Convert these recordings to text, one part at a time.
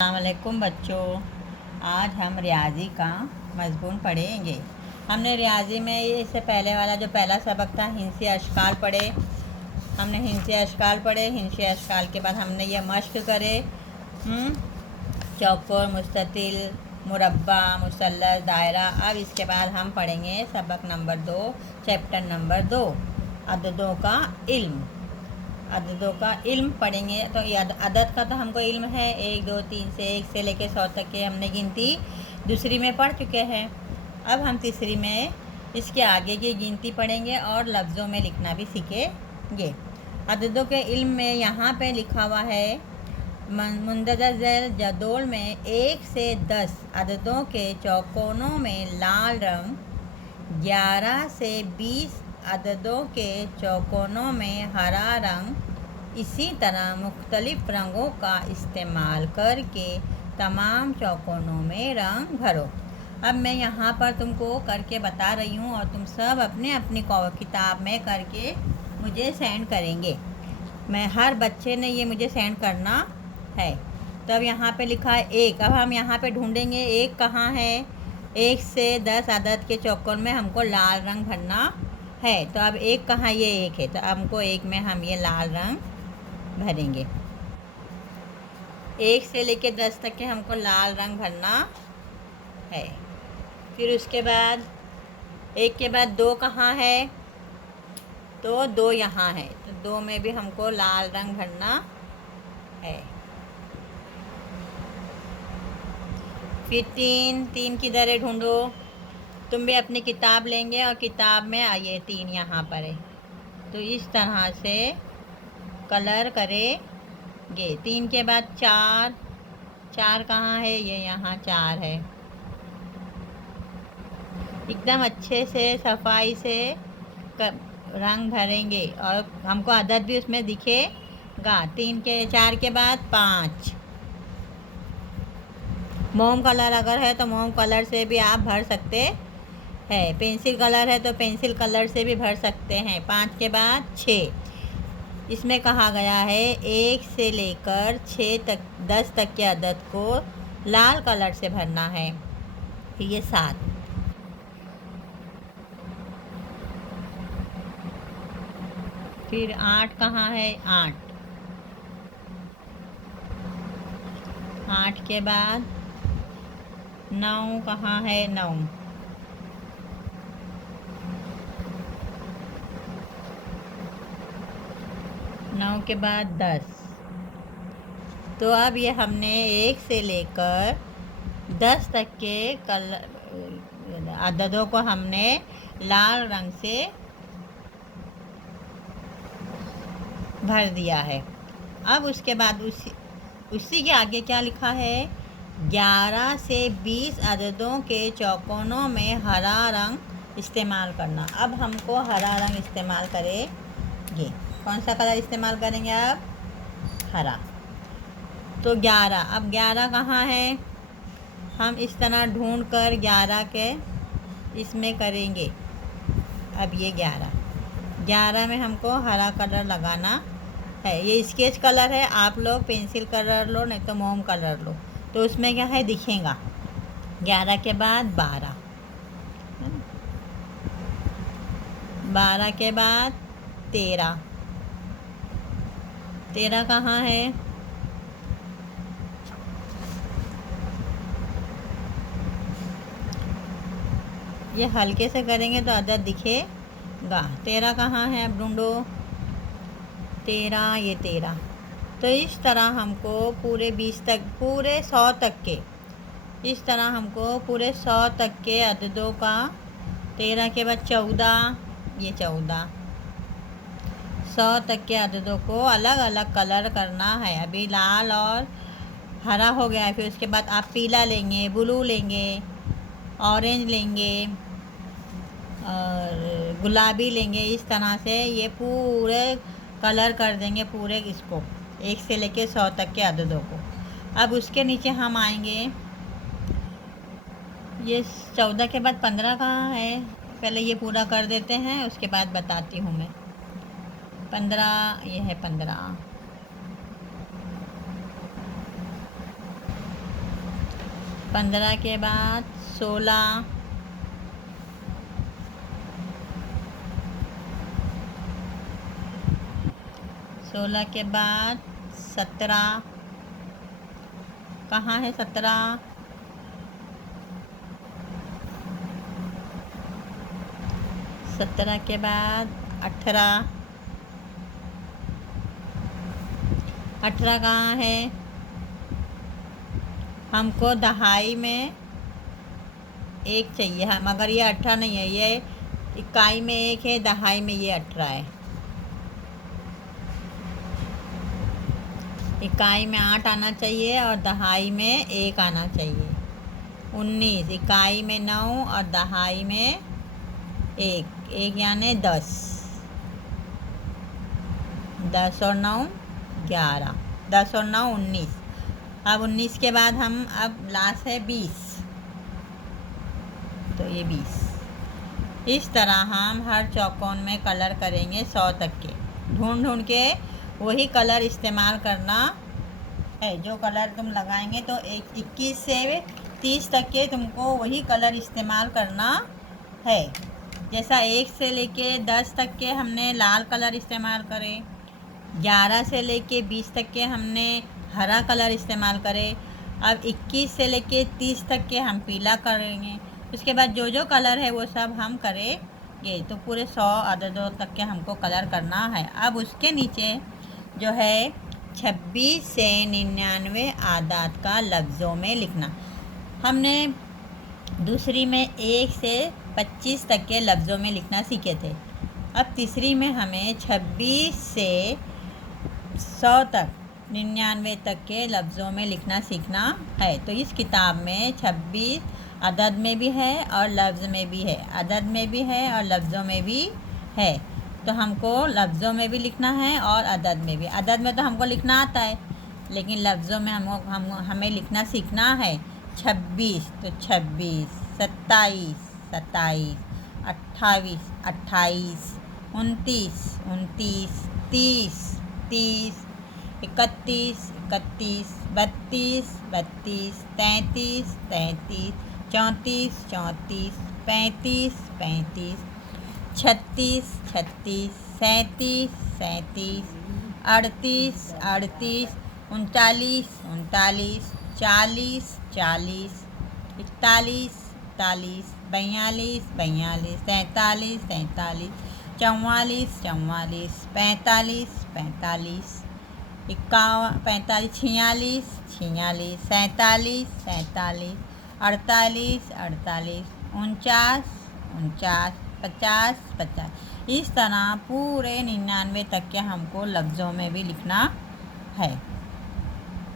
अस्सलामुअलैकुम बच्चों, आज हम रियाजी का मज़मून पढ़ेंगे। हमने रियाजी में इससे पहले वाला जो पहला सबक था हिंसी अशकाल पढ़े। हमने हिंसी अशकाल पढ़े। हिंसी अशकाल के बाद हमने ये मश्क करे, चौकोर, मुस्ततिल, मुरब्बा, मुसल्लस, दायरा। अब इसके बाद हम पढ़ेंगे सबक नंबर 2, चैप्टर नंबर 2, अददों का इल्म। अददों का इल्म पढ़ेंगे। तो अदद का तो हमको इल्म है, 1 2 3 से 1 से लेकर 100 तक के हमने गिनती दूसरी में पढ़ चुके हैं। अब हम तीसरी में इसके आगे की गिनती पढ़ेंगे और लफ्ज़ों में लिखना भी सीखेंगे। अददों के इल्म में यहाँ पे लिखा हुआ है मुंदरजा ज़ैल जदोल में 1 से 10 अददों के चौकोनों में लाल रंग, 11 से 20 अददों के चौकोनों में हरा रंग, इसी तरह मुख्तलिफ़ रंगों का इस्तेमाल करके तमाम चौकोनों में रंग भरो। अब मैं यहाँ पर तुमको करके बता रही हूँ और तुम सब अपने अपनी किताब में करके मुझे सेंड करेंगे। मैं हर बच्चे ने ये मुझे सेंड करना है। तब यहाँ पे लिखा है 1। अब हम यहाँ पे ढूंढेंगे 1 कहाँ है। 1 से 10 अदद के चौकोन में हमको लाल रंग भरना है। तो अब 1 कहाँ, ये 1 है, तो हमको 1 में हम ये लाल रंग भरेंगे। 1 से लेके 10 तक के हमको लाल रंग भरना है। फिर उसके बाद 1 के बाद 2 कहाँ है, तो 2 यहाँ है, तो 2 में भी हमको लाल रंग भरना है। फिर 3 किधर है ढूंढो। तुम भी अपनी किताब लेंगे और किताब में आइए 3 यहाँ पर है, तो इस तरह से कलर करेंगे। 3 के बाद 4 कहाँ है, ये यहाँ 4 है। एकदम अच्छे से सफाई से रंग भरेंगे और हमको अदद भी उसमें दिखेगा। 4 के बाद 5। मोम कलर अगर है तो मोम कलर से भी आप भर सकते हैं। पेंसिल कलर है तो पेंसिल कलर से भी भर सकते हैं। 5 के बाद 6। इसमें कहा गया है 1 से लेकर 6 तक 10 तक के अदद को लाल कलर से भरना है। ये 7। फिर 8 कहाँ है, 8 के बाद 9 कहाँ है, 9। 9 के बाद 10। तो अब ये हमने 1 से लेकर 10 तक के अददों को हमने लाल रंग से भर दिया है। अब उसके बाद उसी के आगे क्या लिखा है, 11 से 20 अददों के चौकोनों में हरा रंग इस्तेमाल करना। अब हमको हरा रंग इस्तेमाल करेंगे। कौन सा कलर इस्तेमाल करेंगे अब, हरा। तो 11। अब 11 कहाँ है, हम इस तरह ढूंढ कर 11 के इसमें करेंगे। अब ये 11 में हमको हरा कलर लगाना है। ये स्केच कलर है, आप लोग पेंसिल कलर लो नहीं तो मोम कलर लो, तो उसमें क्या है दिखेगा। 11 के बाद 12। 12 के बाद 13। 13 कहाँ है, ये हल्के से करेंगे तो अदद दिखेगा। 13 कहाँ है, अब ढूंढो। 13, ये 13। तो इस तरह हमको पूरे 20 तक, पूरे 100 तक के, इस तरह हमको पूरे 100 तक के अददों का। 13 के बाद 14, ये 14। 100 तक के अददों को अलग अलग कलर करना है। अभी लाल और हरा हो गया है, फिर उसके बाद आप पीला लेंगे, ब्लू लेंगे, ऑरेंज लेंगे और गुलाबी लेंगे। इस तरह से ये पूरे कलर कर देंगे पूरे इसको, 1 से लेके 100 तक के अददों को। अब उसके नीचे हम आएंगे, ये 14 के बाद 15 कहाँ है, पहले ये पूरा कर देते हैं उसके बाद बताती हूँ मैं। 15, ये है 15। 15 के बाद 16, 16 के बाद 17, कहाँ है 17, 17 के बाद 18, 18 कहाँ है, हमको दहाई में एक चाहिए है, मगर ये 18 नहीं है, ये इकाई में एक है, दहाई में ये 18 है। इकाई में 8 आना चाहिए और दहाई में 1 आना चाहिए। 19, इकाई में 9 और दहाई में 1 यानी 10। 10 और 9 11, 10 और 9 19। अब 19 के बाद हम अब लास्ट है 20, तो ये 20। इस तरह हम हर चौकोन में कलर करेंगे 100 तक के। ढूंढ ढूंढ के वही कलर इस्तेमाल करना है। जो कलर तुम लगाएंगे तो 21 से 30 तक के तुमको वही कलर इस्तेमाल करना है। जैसा 1 से लेके 10 तक के हमने लाल कलर इस्तेमाल करे, 11 से लेके 20 तक के हमने हरा कलर इस्तेमाल करे, अब 21 से लेके 30 तक के हम पीला करेंगे। उसके बाद जो जो कलर है वो सब हम करेंगे। तो पूरे 100 अददों तक के हमको कलर करना है। अब उसके नीचे जो है 26 से 99 आदात का लफ्ज़ों में लिखना। हमने दूसरी में 1 से 25 तक के लफ्ज़ों में लिखना सीखे थे। अब तीसरी में हमें 26 से 100 तक 99 तक के लफ्ज़ों में लिखना सीखना है। तो इस किताब में 26 अदद में भी है और लफ्ज़ में भी है, अदद में भी है और लफ्ज़ों में भी है। तो हमको लफ्ज़ों में भी लिखना है और अदद में भी। अदद में तो हमको लिखना आता है, लेकिन लफ्ज़ों में हमें लिखना सीखना है। 26 तो 26, 27 27, 28 28, 29 29, 30 30, 31 31, 32 32, 33 33, 34 34, 35 35, 36 36, 37 37, 38 38, 39 39, 40 40, 41 41, 42 42, 43 43, 44 44, 45 45, 51 45, 46 46, 47 47, 48 48, 49 49, 50 50। इस तरह पूरे 99 तक के हमको लफ्ज़ों में भी लिखना है।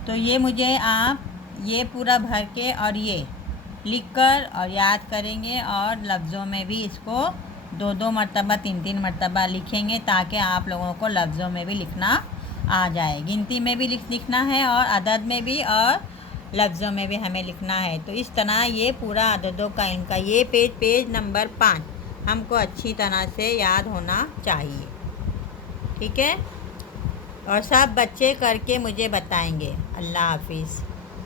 तो ये मुझे आप ये पूरा भर के और ये लिखकर और याद करेंगे, और लफ्ज़ों में भी इसको 2-2 मरतबा 3-3 मरतबा लिखेंगे, ताकि आप लोगों को लफ्ज़ों में भी लिखना आ जाए। गिनती में भी लिखना है और अदद में भी और लफ्ज़ों में भी हमें लिखना है। तो इस तरह ये पूरा अददों का इनका ये पेज नंबर 5 हमको अच्छी तरह से याद होना चाहिए। ठीक है, और सब बच्चे करके मुझे बताएंगे। अल्लाह हाफिज़।